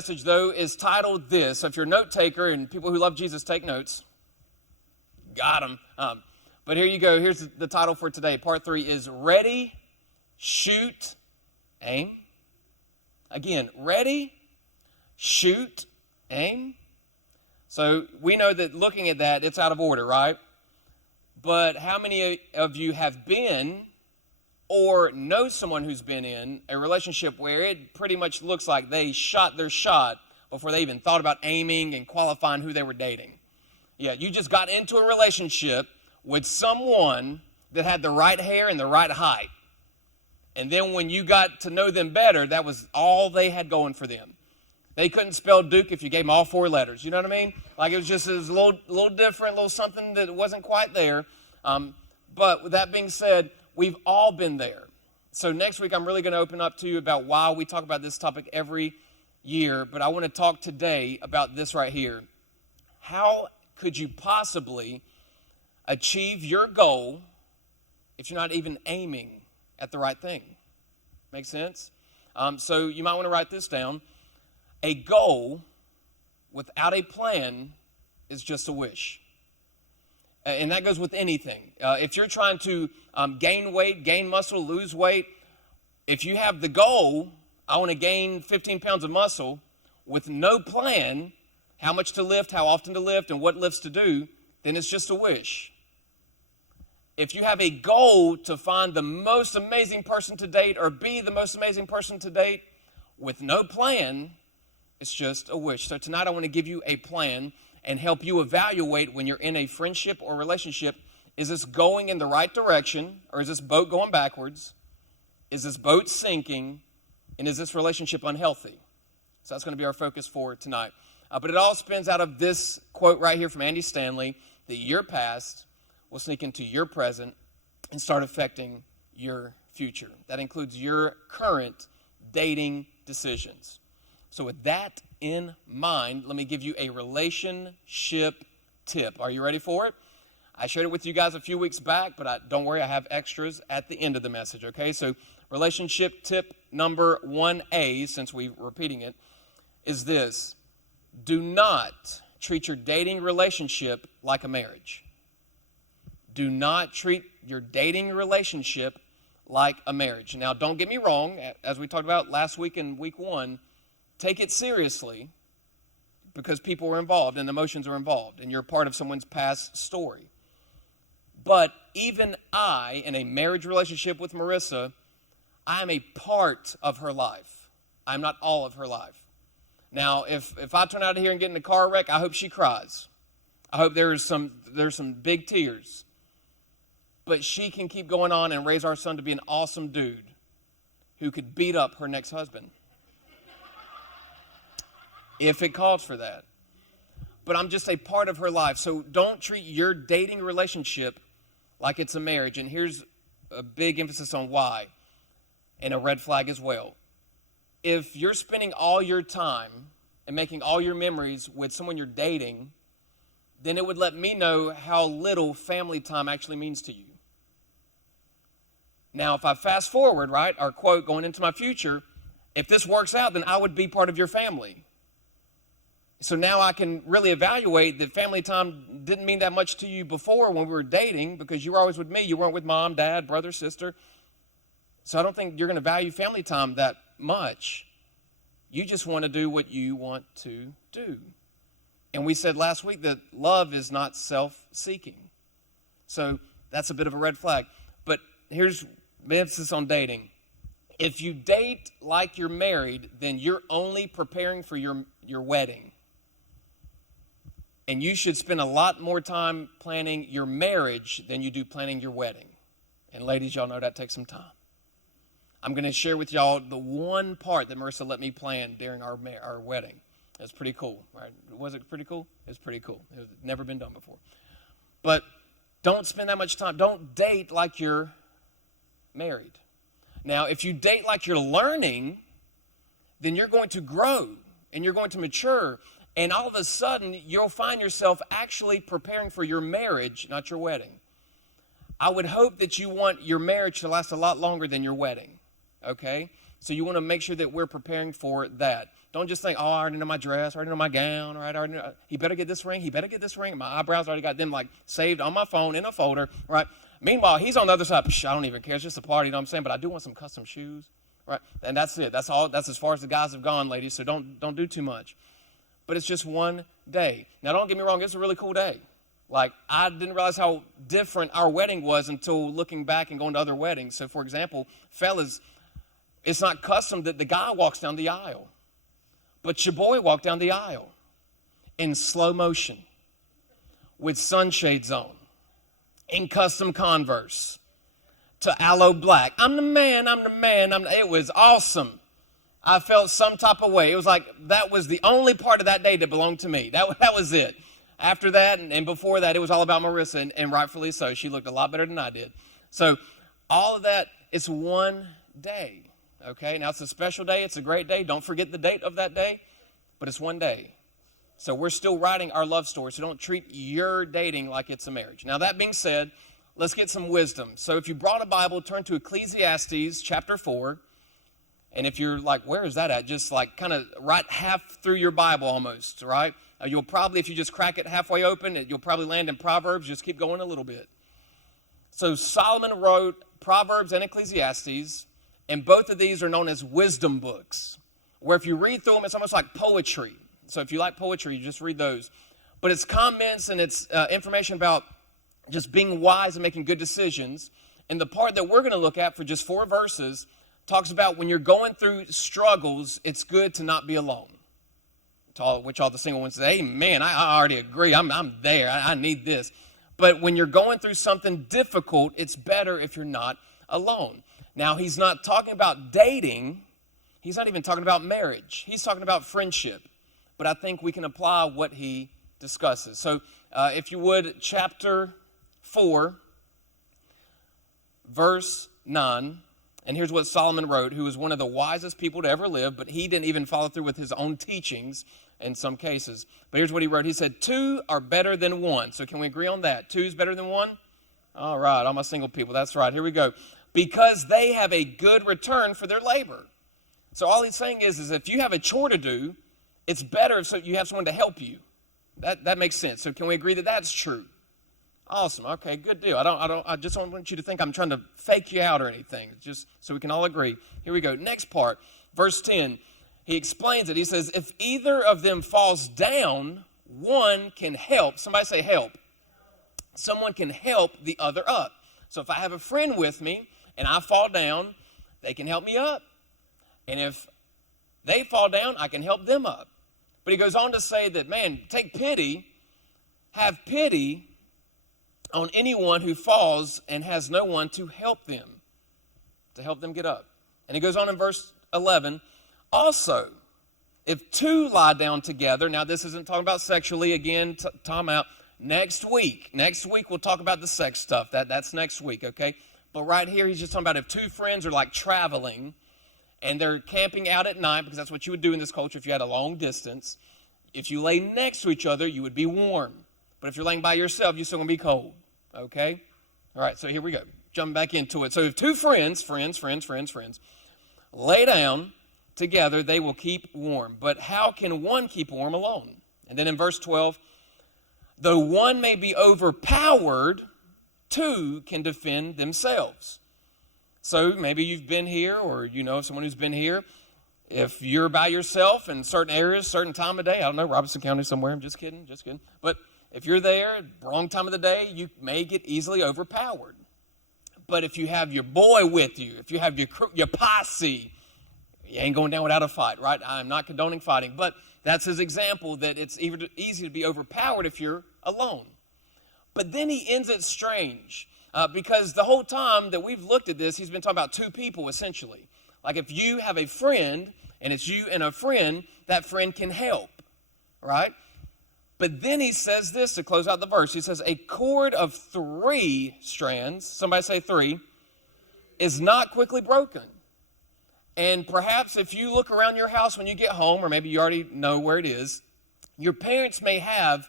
message, though, is titled this. So if you're a note taker and people who love Jesus take notes, got them. But here you go. Here's the title for today. Part 3 is Ready, Shoot, Aim. Again, ready, shoot, aim. So we know that looking at that, it's out of order, right? But how many of you have been or know someone who's been in a relationship where it pretty much looks like they shot their shot before they even thought about aiming and qualifying who they were dating? Yeah, you just got into a relationship with someone that had the right hair and the right height. And then when you got to know them better, that was all they had going for them. They couldn't spell Duke if you gave them all 4 letters. You know what I mean? Like it was a little different, a little something that wasn't quite there. But with that being said, we've all been there. So next week, I'm really going to open up to you about why we talk about this topic every year. But I want to talk today about this right here. How could you possibly achieve your goal if you're not even aiming at the right thing? Make sense? So you might want to write this down. A goal without a plan is just a wish. And that goes with anything. If you're trying to gain weight, gain muscle, lose weight, if you have the goal, I want to gain 15 pounds of muscle, with no plan, how much to lift, how often to lift, and what lifts to do, then it's just a wish. If you have a goal to find the most amazing person to date or be the most amazing person to date with no plan, it's just a wish. So tonight I want to give you a plan and help you evaluate when you're in a friendship or relationship. Is this going in the right direction, or is this boat going backwards? Is this boat sinking? And is this relationship unhealthy? So that's going to be our focus for tonight. But it all spins out of this quote right here from Andy Stanley, that your past will sneak into your present and start affecting your future. That includes your current dating decisions. So with that in mind, let me give you a relationship tip. Are you ready for it? I shared it with you guys a few weeks back, but don't worry, I have extras at the end of the message, okay? So relationship tip number 1A, since we're repeating it, is this. Do not treat your dating relationship like a marriage. Do not treat your dating relationship like a marriage. Now, don't get me wrong, as we talked about last week in week 1, take it seriously because people are involved and emotions are involved and you're part of someone's past story. But even I, in a marriage relationship with Marissa, I am a part of her life. I'm not all of her life. Now, if I turn out of here and get in a car wreck, I hope she cries. I hope there's some big tears. But she can keep going on and raise our son to be an awesome dude who could beat up her next husband, if it calls for that. But I'm just a part of her life. So don't treat your dating relationship like it's a marriage. And here's a big emphasis on why, and a red flag as well. If you're spending all your time and making all your memories with someone you're dating, then it would let me know how little family time actually means to you. Now, if I fast forward, right, our quote going into my future, if this works out, then I would be part of your family. So now I can really evaluate that family time didn't mean that much to you before when we were dating because you were always with me. You weren't with mom, dad, brother, sister. So I don't think you're going to value family time that much. You just want to do what you want to do. And we said last week that love is not self-seeking. So that's a bit of a red flag. But here's the emphasis on dating. If you date like you're married, then you're only preparing for your wedding. And you should spend a lot more time planning your marriage than you do planning your wedding. And ladies, y'all know that takes some time. I'm going to share with y'all the one part that Marissa let me plan during our wedding. It's pretty cool, right? Was it pretty cool? It's pretty cool. It's never been done before. But don't spend that much time. Don't date like you're married. Now, if you date like you're learning, then you're going to grow and you're going to mature. And all of a sudden, you'll find yourself actually preparing for your marriage, not your wedding. I would hope that you want your marriage to last a lot longer than your wedding, okay? So you want to make sure that we're preparing for that. Don't just think, oh, I already know my dress, I already know my gown, right? I already know, he better get this ring, he better get this ring. My eyebrows already got them like saved on my phone in a folder, right? Meanwhile, he's on the other side. I don't even care. It's just a party, you know what I'm saying? But I do want some custom shoes, right? And that's it. That's all. That's as far as the guys have gone, ladies. So don't do too much. But it's just one day. Now, don't get me wrong. It's a really cool day. Like, I didn't realize how different our wedding was until looking back and going to other weddings. So, for example, fellas, it's not custom that the guy walks down the aisle. But your boy walked down the aisle in slow motion with sunshades on, in custom Converse, to aloe black. I'm the man. It was awesome. I felt some type of way. It was like that was the only part of that day that belonged to me. That was it. After that and before that, it was all about Marissa, and rightfully so. She looked a lot better than I did. So all of that, it's one day. Okay, now it's a special day. It's a great day. Don't forget the date of that day, but it's one day. So we're still writing our love story, so don't treat your dating like it's a marriage. Now, that being said, let's get some wisdom. So if you brought a Bible, turn to Ecclesiastes chapter 4. And if you're like, where is that at? Just like kind of right half through your Bible almost, right? You'll probably, if you just crack it halfway open, you'll probably land in Proverbs. Just keep going a little bit. So Solomon wrote Proverbs and Ecclesiastes, and both of these are known as wisdom books, where if you read through them, it's almost like poetry. So if you like poetry, you just read those. But it's comments and it's information about just being wise and making good decisions. And the part that we're going to look at for just 4 verses talks about when you're going through struggles, it's good to not be alone. Which all the single ones say, amen, I already agree. I'm there. I need this. But when you're going through something difficult, it's better if you're not alone. Now, he's not talking about dating. He's not even talking about marriage. He's talking about friendship. But I think we can apply what he discusses. So if you would, chapter 4, verse 9. And here's what Solomon wrote, who was one of the wisest people to ever live, but he didn't even follow through with his own teachings in some cases. But here's what he wrote. He said, 2 are better than 1. So can we agree on that? 2 is better than 1? All right, all my single people. That's right. Here we go. Because they have a good return for their labor. So all he's saying is if you have a chore to do, it's better if you have someone to help you. That makes sense. So can we agree that that's true? Awesome. Okay, good deal. I just don't want you to think I'm trying to fake you out or anything. Just so we can all agree. Here we go. Next part, verse 10. He explains it. He says, if either of them falls down, one can help. Somebody say help. Someone can help the other up. So if I have a friend with me and I fall down, they can help me up. And if they fall down, I can help them up. But he goes on to say that, man, take pity, have pity on anyone who falls and has no one to help them get up. And he goes on in verse 11, also, if 2 lie down together, now this isn't talking about sexually, again, time out. Next week we'll talk about the sex stuff. That's next week, okay? But right here, he's just talking about if 2 friends are like traveling and they're camping out at night, because that's what you would do in this culture if you had a long distance. If you lay next to each other, you would be warm. But if you're laying by yourself, you're still going to be cold, okay? All right, so here we go. Jumping back into it. So if 2 friends, lay down together, they will keep warm. But how can one keep warm alone? And then in verse 12, though one may be overpowered, 2 can defend themselves. So maybe you've been here or you know someone who's been here. If you're by yourself in certain areas, certain time of day, I don't know, Robinson County somewhere, I'm just kidding. But if you're there, wrong time of the day, you may get easily overpowered. But if you have your boy with you, if you have your posse, you ain't going down without a fight, right? I'm not condoning fighting, but that's his example that it's easy to be overpowered if you're alone. But then he ends it strange because the whole time that we've looked at this, he's been talking about 2 people essentially. Like if you have a friend and it's you and a friend, that friend can help, right? But then he says this to close out the verse. He says, a cord of 3 strands, somebody say 3, is not quickly broken. And perhaps if you look around your house when you get home, or maybe you already know where it is, your parents may have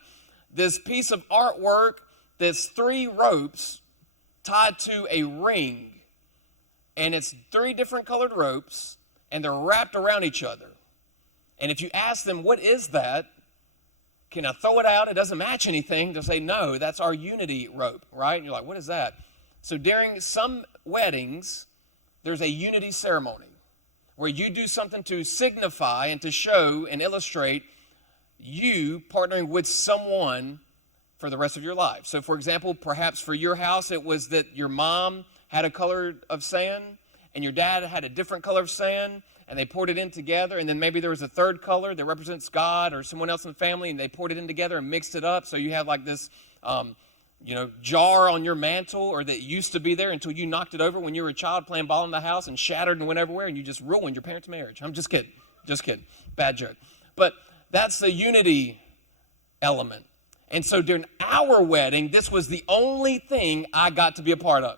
this piece of artwork that's 3 ropes tied to a ring. And it's 3 different colored ropes, and they're wrapped around each other. And if you ask them, what is that? Can I throw it out? It doesn't match anything. They'll say, no, that's our unity rope, right? And you're like, what is that? So during some weddings, there's a unity ceremony where you do something to signify and to show and illustrate you partnering with someone for the rest of your life. So, for example, perhaps for your house, it was that your mom had a color of sand and your dad had a different color of sand, and they poured it in together, and then maybe there was a third color that represents God or someone else in the family, and they poured it in together and mixed it up. So you have like this, jar on your mantle, or that used to be there until you knocked it over when you were a child playing ball in the house and shattered and went everywhere, and you just ruined your parents' marriage. I'm just kidding. Bad joke. But that's the unity element. And so during our wedding, this was the only thing I got to be a part of.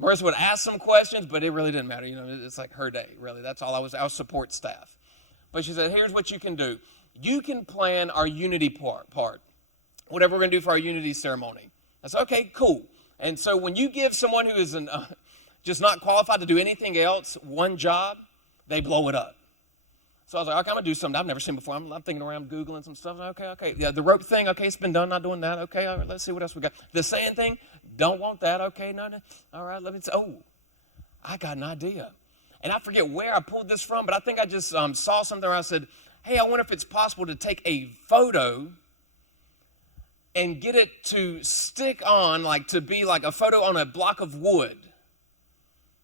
Marissa would ask some questions, but it really didn't matter. It's like her day, really. That's all I was support staff. But she said, here's what you can do. You can plan our unity part, whatever we're going to do for our unity ceremony. I said, okay, cool. And so when you give someone who is just not qualified to do anything else one job, they blow it up. So I was like, okay, I'm going to do something I've never seen before. I'm thinking around, Googling some stuff. Okay. Yeah, the rope thing, okay, it's been done, not doing that. Okay, all right, let's see what else we got. The sand thing, don't want that. Okay, no. All right, let me see. Oh, I got an idea. And I forget where I pulled this from, but I think I just saw something where I said, hey, I wonder if it's possible to take a photo and get it to stick on, to be like a photo on a block of wood.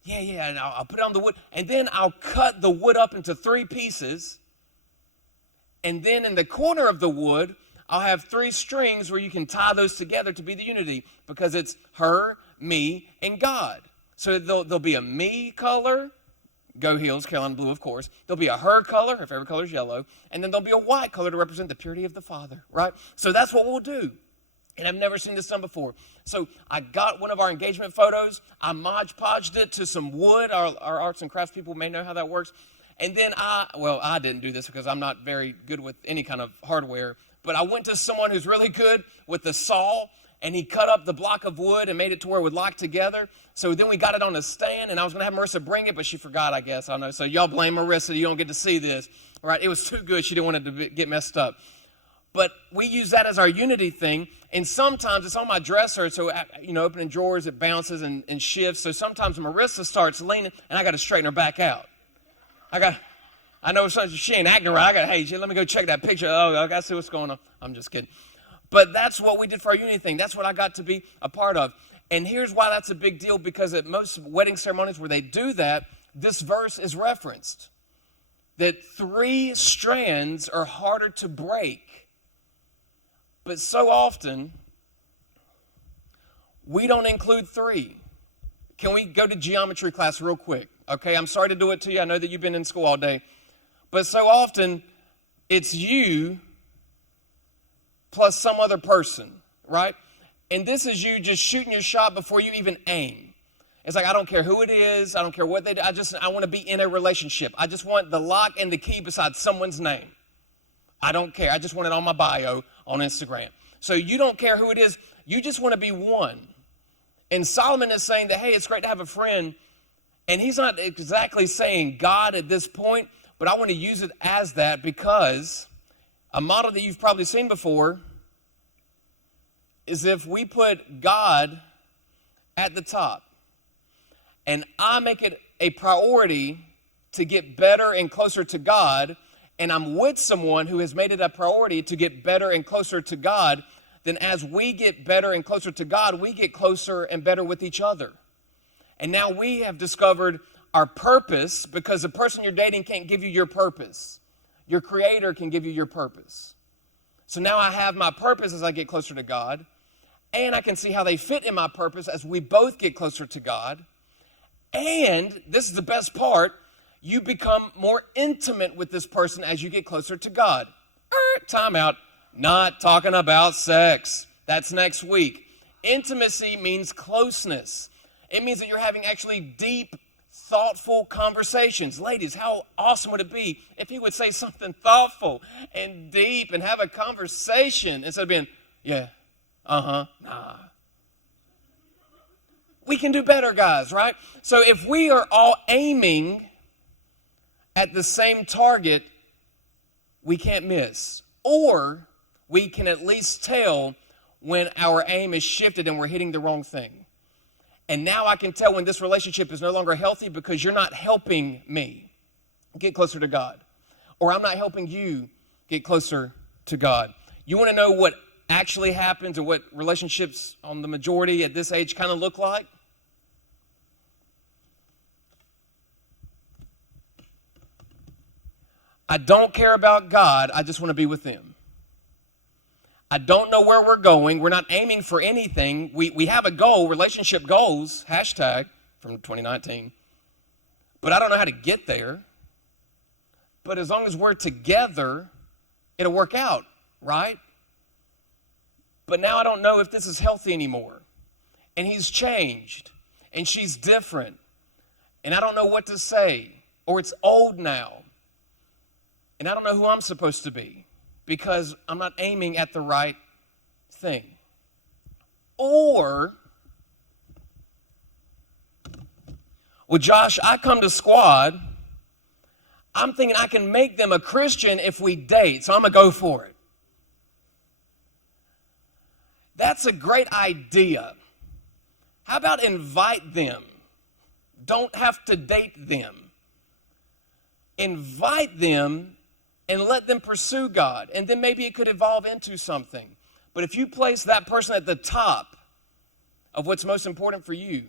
Yeah, and I'll put it on the wood, and then I'll cut the wood up into 3 pieces, and then in the corner of the wood, I'll have 3 strings where you can tie those together to be the unity, because it's her, me, and God. So there'll be a me color, go heels, Carolina blue, of course. There'll be a her color, her favorite color is yellow, and then there'll be a white color to represent the purity of the Father, right? So that's what we'll do. And I've never seen this done before. So I got one of our engagement photos. I Mod Podged it to some wood. Our arts and crafts people may know how that works. And then I didn't do this because I'm not very good with any kind of hardware. But I went to someone who's really good with the saw, and he cut up the block of wood and made it to where it would lock together. So then we got it on a stand, and I was going to have Marissa bring it, but she forgot, I guess. I don't know. So y'all blame Marissa. You don't get to see this. Right? It was too good. She didn't want it to get messed up. But we use that as our unity thing, and sometimes it's on my dresser, so, opening drawers, it bounces and shifts. So sometimes Marissa starts leaning, and I got to straighten her back out. I know she ain't acting right. Hey, let me go check that picture. Oh, I got to see what's going on. I'm just kidding. But that's what we did for our unity thing. That's what I got to be a part of. And here's why that's a big deal, because at most wedding ceremonies where they do that, this verse is referenced. That 3 strands are harder to break. But so often, we don't include 3. Can we go to geometry class real quick? Okay, I'm sorry to do it to you. I know that you've been in school all day. But so often, it's you plus some other person, right? And this is you just shooting your shot before you even aim. It's like, I don't care who it is. I don't care what they do. I want to be in a relationship. I just want the lock and the key beside someone's name. I don't care. I just want it on my bio on Instagram. So you don't care who it is. You just want to be one. And Solomon is saying that, hey, it's great to have a friend. And he's not exactly saying God at this point, but I want to use it as that because a model that you've probably seen before is if we put God at the top and I make it a priority to get better and closer to God, and I'm with someone who has made it a priority to get better and closer to God, then as we get better and closer to God, we get closer and better with each other. And now we have discovered our purpose, because the person you're dating can't give you your purpose. Your Creator can give you your purpose. So now I have my purpose as I get closer to God, and I can see how they fit in my purpose as we both get closer to God. And this is the best part, you become more intimate with this person as you get closer to God. Time out. Not talking about sex. That's next week. Intimacy means closeness. It means that you're having actually deep, thoughtful conversations. Ladies, how awesome would it be if he would say something thoughtful and deep and have a conversation instead of being, yeah, nah. We can do better, guys, right? So if we are all aiming at the same target we can't miss. Or we can at least tell when our aim is shifted and we're hitting the wrong thing. And now I can tell when this relationship is no longer healthy because you're not helping me get closer to God. Or I'm not helping you get closer to God. You want to know what actually happens or what relationships on the majority at this age kind of look like? I don't care about God, I just want to be with them. I don't know where we're going. We're not aiming for anything. We have a goal, relationship goals, hashtag from 2019. But I don't know how to get there. But as long as we're together, it'll work out, right? But now I don't know if this is healthy anymore. And he's changed. And she's different. And I don't know what to say. Or it's old now. And I don't know who I'm supposed to be because I'm not aiming at the right thing. Or, well, Josh, I come to Squad. I'm thinking I can make them a Christian if we date, so I'm going to go for it. That's a great idea. How about invite them? Don't have to date them. Invite them and let them pursue God. And then maybe it could evolve into something. But if you place that person at the top of what's most important for you,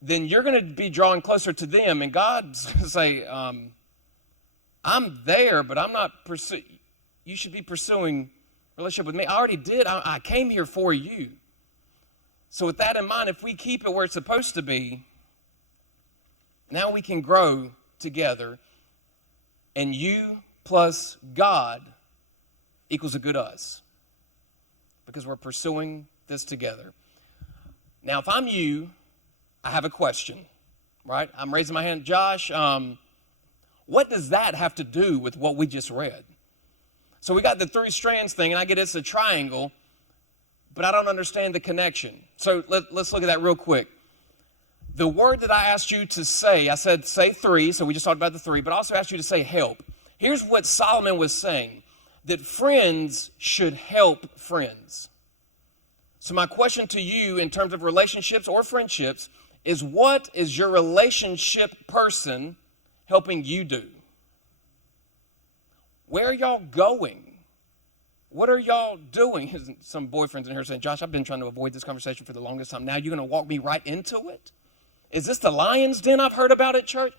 then you're going to be drawing closer to them. And God's going to say, I'm there, but I'm not pursuing. You should be pursuing a relationship with me. I already did. I came here for you. So with that in mind, if we keep it where it's supposed to be, now we can grow together. And you plus God equals a good us. Because we're pursuing this together. Now, if I'm you, I have a question, right? I'm raising my hand. Josh, what does that have to do with what we just read? So we got the 3 strands thing, and I get it's a triangle, but I don't understand the connection. So let's look at that real quick. The word that I asked you to say, I said say 3, so we just talked about the 3, but I also asked you to say help. Here's what Solomon was saying, that friends should help friends. So my question to you in terms of relationships or friendships is, what is your relationship person helping you do? Where are y'all going? What are y'all doing? Some boyfriends in here saying, Josh, I've been trying to avoid this conversation for the longest time. Now you're going to walk me right into it? Is this the lion's den I've heard about at church?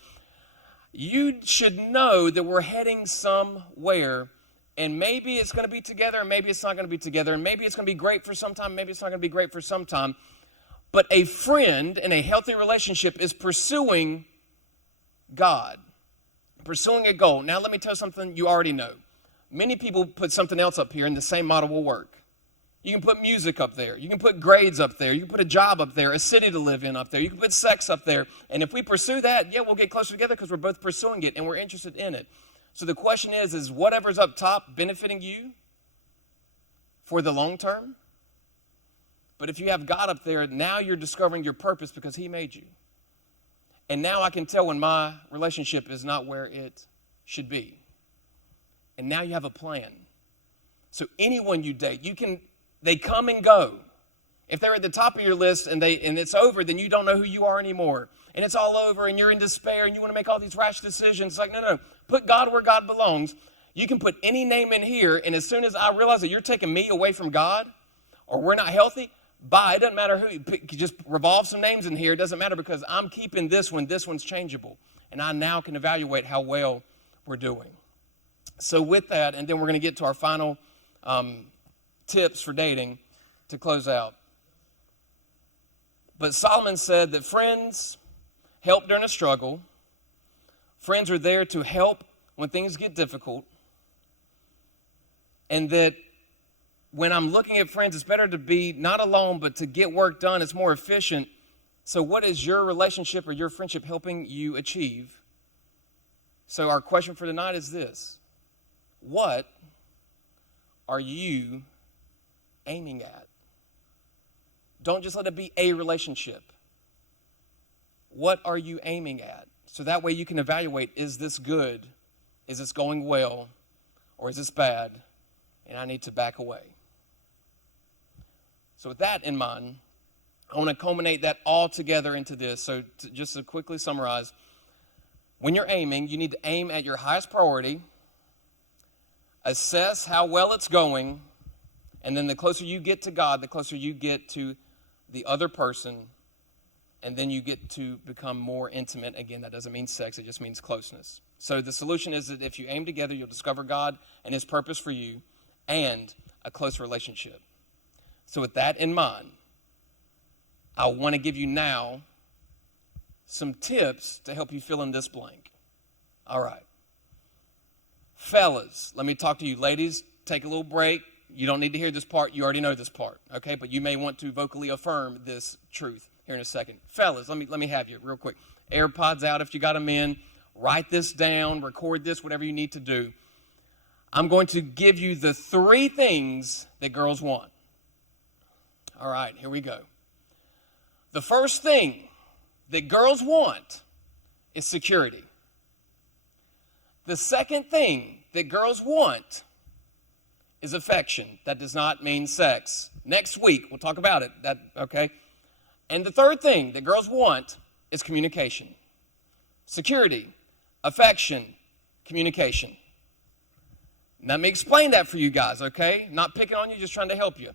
You should know that we're heading somewhere, and maybe it's going to be together, and maybe it's not going to be together, and maybe it's going to be great for some time, maybe it's not going to be great for some time. But a friend in a healthy relationship is pursuing God, pursuing a goal. Now let me tell you something you already know. Many people put something else up here, and the same model will work. You can put music up there. You can put grades up there. You can put a job up there, a city to live in up there. You can put sex up there. And if we pursue that, yeah, we'll get closer together because we're both pursuing it and we're interested in it. So the question is whatever's up top benefiting you for the long term? But if you have God up there, now you're discovering your purpose because he made you. And now I can tell when my relationship is not where it should be. And now you have a plan. So anyone you date, they come and go. If they're at the top of your list and it's over, then you don't know who you are anymore. And it's all over and you're in despair and you want to make all these rash decisions. It's like, no. Put God where God belongs. You can put any name in here, and as soon as I realize that you're taking me away from God or we're not healthy, bye. It doesn't matter who. Just revolve some names in here. It doesn't matter because I'm keeping this one. This one's changeable. And I now can evaluate how well we're doing. So with that, and then we're going to get to our final tips for dating to close out. But Solomon said that friends help during a struggle. Friends are there to help when things get difficult. And that when I'm looking at friends, it's better to be not alone, but to get work done. It's more efficient. So what is your relationship or your friendship helping you achieve? So our question for tonight is this. What are you aiming at? Don't just let it be a relationship. What are you aiming at? So that way you can evaluate, is this good? Is this going well? Or is this bad? And I need to back away. So with that in mind, I want to culminate that all together into this. So just to quickly summarize, when you're aiming, you need to aim at your highest priority, assess how well it's going, and then the closer you get to God, the closer you get to the other person, and then you get to become more intimate. Again, that doesn't mean sex, it just means closeness. So the solution is that if you aim together, you'll discover God and his purpose for you and a close relationship. So with that in mind, I want to give you now some tips to help you fill in this blank. All right. Fellas, let me talk to you. Ladies, take a little break. You don't need to hear this part. You already know this part, okay? But you may want to vocally affirm this truth here in a second. Fellas, let me have you real quick. AirPods out if you got them in. Write this down. Record this, whatever you need to do. I'm going to give you the 3 things that girls want. All right, here we go. The first thing that girls want is security. The second thing that girls want is affection. That does not mean sex. Next week, we'll talk about it. Okay? And the third thing that girls want is communication. Security, affection, communication. Let me explain that for you guys, okay? Not picking on you, just trying to help you.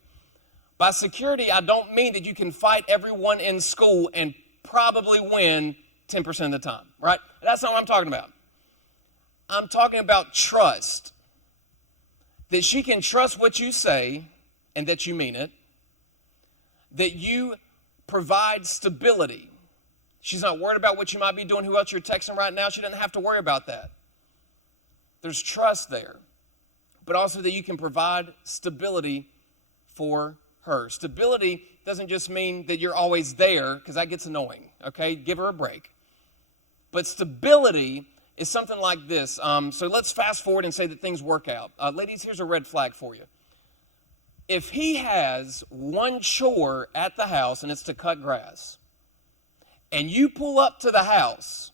By security, I don't mean that you can fight everyone in school and probably win 10% of the time, right? That's not what I'm talking about. I'm talking about trust. That she can trust what you say and that you mean it. That you provide stability. She's not worried about what you might be doing, who else you're texting right now. She doesn't have to worry about that. There's trust there. But also that you can provide stability for her. Stability doesn't just mean that you're always there, because that gets annoying, okay? Give her a break. But stability is something like this. So let's fast forward and say that things work out. Ladies, here's a red flag for you. If he has one chore at the house and it's to cut grass, and you pull up to the house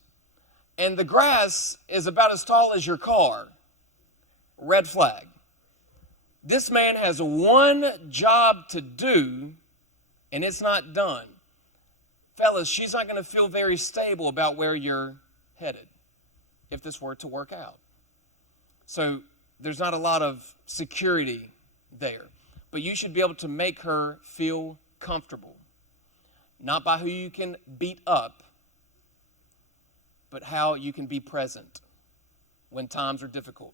and the grass is about as tall as your car, red flag. This man has one job to do and it's not done. Fellas, she's not going to feel very stable about where you're headed if this were to work out. So there's not a lot of security there. But you should be able to make her feel comfortable. Not by who you can beat up, but how you can be present when times are difficult.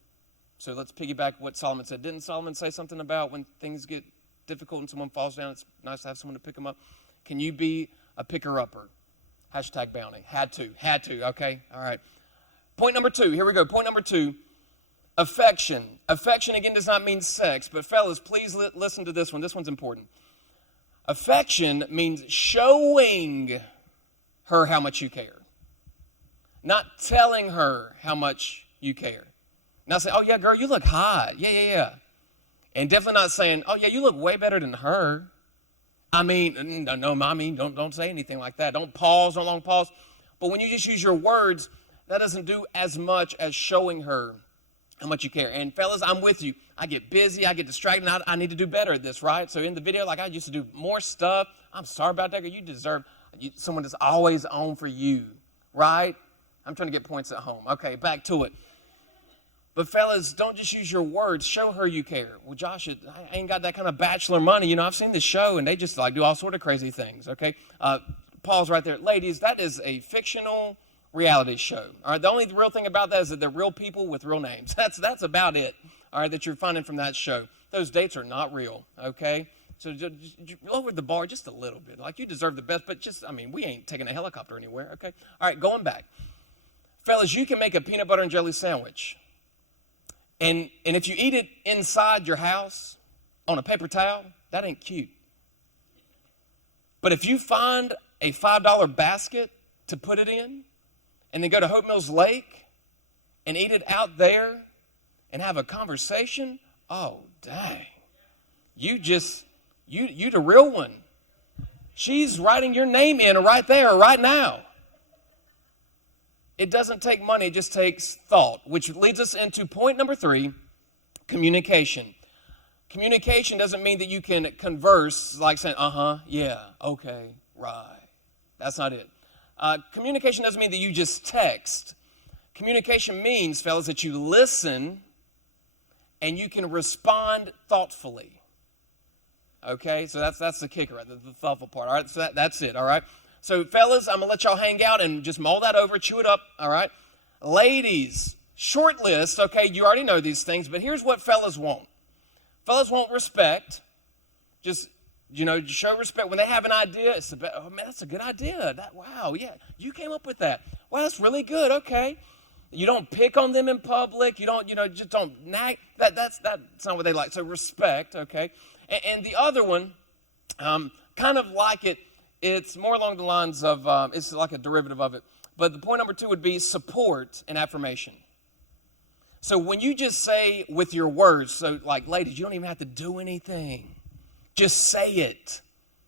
So let's piggyback what Solomon said. Didn't Solomon say something about when things get difficult and someone falls down, it's nice to have someone to pick them up? Can you be a picker-upper? Hashtag bounty. Had to, okay? All right. Point number 2, here we go. Point number 2, affection. Affection, again, does not mean sex, but fellas, please listen to this one. This one's important. Affection means showing her how much you care, not telling her how much you care. Not saying, oh, yeah, girl, you look hot. Yeah. And definitely not saying, oh, yeah, you look way better than her. I mean, no, mommy, don't say anything like that. Don't pause, don't long pause. But when you just use your words, that doesn't do as much as showing her how much you care. And fellas, I'm with you. I get busy, I get distracted, and I need to do better at this, right? So in the video, like I used to do more stuff. I'm sorry about that, girl. You deserve someone that's always on for you, right? I'm trying to get points at home. Okay, back to it. But fellas, don't just use your words. Show her you care. Well, Josh, I ain't got that kind of bachelor money. You know, I've seen this show, and they just like do all sort of crazy things, okay? Pause right there. Ladies, that is a fictional reality show. All right, the only real thing about that is that they're real people with real names. That's about it, all right, that you're finding from that show. Those dates are not real, okay? So just lower the bar just a little bit. Like, you deserve the best, but just, I mean, we ain't taking a helicopter anywhere, okay? All right, going back. Fellas, you can make a peanut butter and jelly sandwich. And if you eat it inside your house on a paper towel, that ain't cute. But if you find a $5 basket to put it in, and then go to Hope Mills Lake and eat it out there and have a conversation, oh, dang. You the real one. She's writing your name in right there, right now. It doesn't take money, it just takes thought, which leads us into point number 3, communication. Communication doesn't mean that you can converse like saying, yeah, okay, right. That's not it. Communication doesn't mean that you just text. Communication means, fellas, that you listen and you can respond thoughtfully. Okay, so that's the kicker, right? The thoughtful part. All right, so that's it. All right. So, fellas, I'm gonna let y'all hang out and just mull that over, chew it up. All right. Ladies, short list. Okay, you already know these things, but here's what fellas want. Fellas want respect. Just show respect when they have an idea. It's oh man, that's a good idea. Wow, yeah, you came up with that. Wow, that's really good. Okay. You don't pick on them in public. You don't, just don't nag. That's not what they like. So respect, okay? And the other one, kind of like it, it's more along the lines of, it's like a derivative of it. But the point number 2 would be support and affirmation. So when you just say with your words, so like ladies, you don't even have to do anything. Just say it.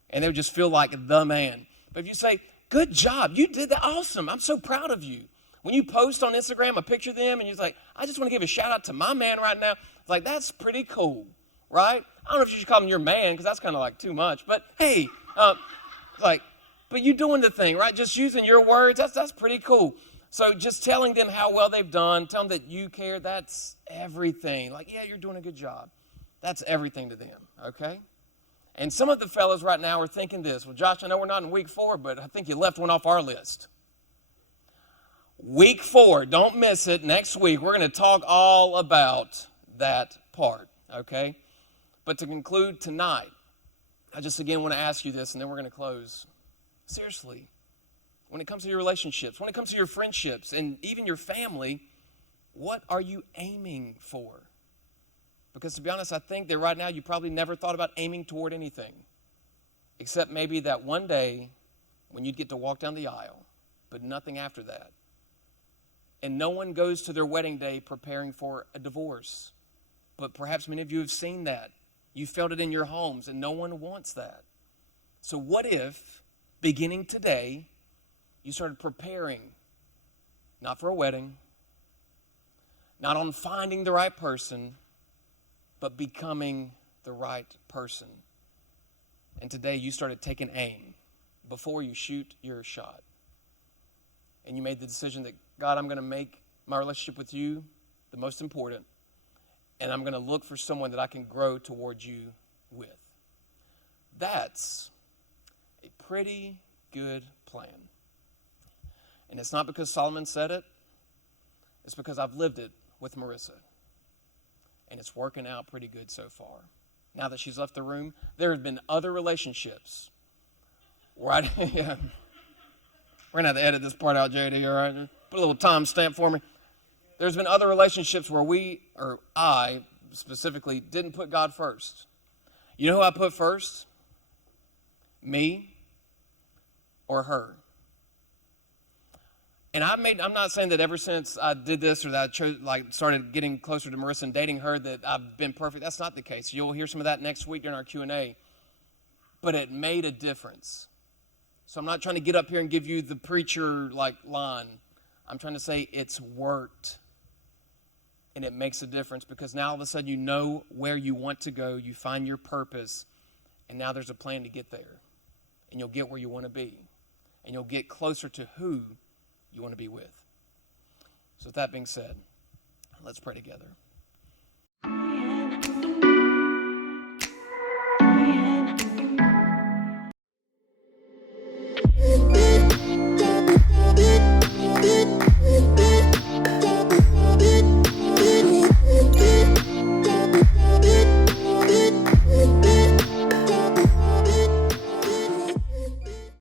And they'll just feel like the man. But if you say, good job, you did that, awesome, I'm so proud of you. When you post on Instagram a picture of them and you're like, I just want to give a shout out to my man right now. It's like, that's pretty cool, right? I don't know if you should call him your man because that's kind of like too much. But hey, but you doing the thing, right? Just using your words, that's pretty cool. So just telling them how well they've done, tell them that you care, that's everything. Like, yeah, you're doing a good job. That's everything to them, okay? And some of the fellas right now are thinking this. Well, Josh, I know we're not in week 4, but I think you left one off our list. Week 4, don't miss it. Next week, we're going to talk all about that part, okay? But to conclude tonight, I just again want to ask you this, and then we're going to close. Seriously, when it comes to your relationships, when it comes to your friendships, and even your family, what are you aiming for? Because to be honest, I think that right now you probably never thought about aiming toward anything, except maybe that one day when you'd get to walk down the aisle, but nothing after that. And no one goes to their wedding day preparing for a divorce. But perhaps many of you have seen that. You felt it in your homes, and no one wants that. So what if, beginning today, you started preparing, not for a wedding, not on finding the right person, but becoming the right person. And today you started taking aim before you shoot your shot. And you made the decision that, God, I'm going to make my relationship with you the most important, and I'm going to look for someone that I can grow towards you with. That's a pretty good plan. And it's not because Solomon said it. It's because I've lived it with Marissa. And it's working out pretty good so far. Now that she's left the room, there have been other relationships where we're going to have to edit this part out, JD, all right? Put a little time stamp for me. There's been other relationships where I specifically, didn't put God first. You know who I put first? Me or her. And I'm not saying that ever since I did this or that I started getting closer to Marissa and dating her that I've been perfect. That's not the case. You'll hear some of that next week during our Q&A. But it made a difference. So I'm not trying to get up here and give you the preacher line. I'm trying to say it's worked. And it makes a difference because now all of a sudden you know where you want to go. You find your purpose. And now there's a plan to get there. And you'll get where you want to be. And you'll get closer to who you want to be with. So with that being said, let's pray together.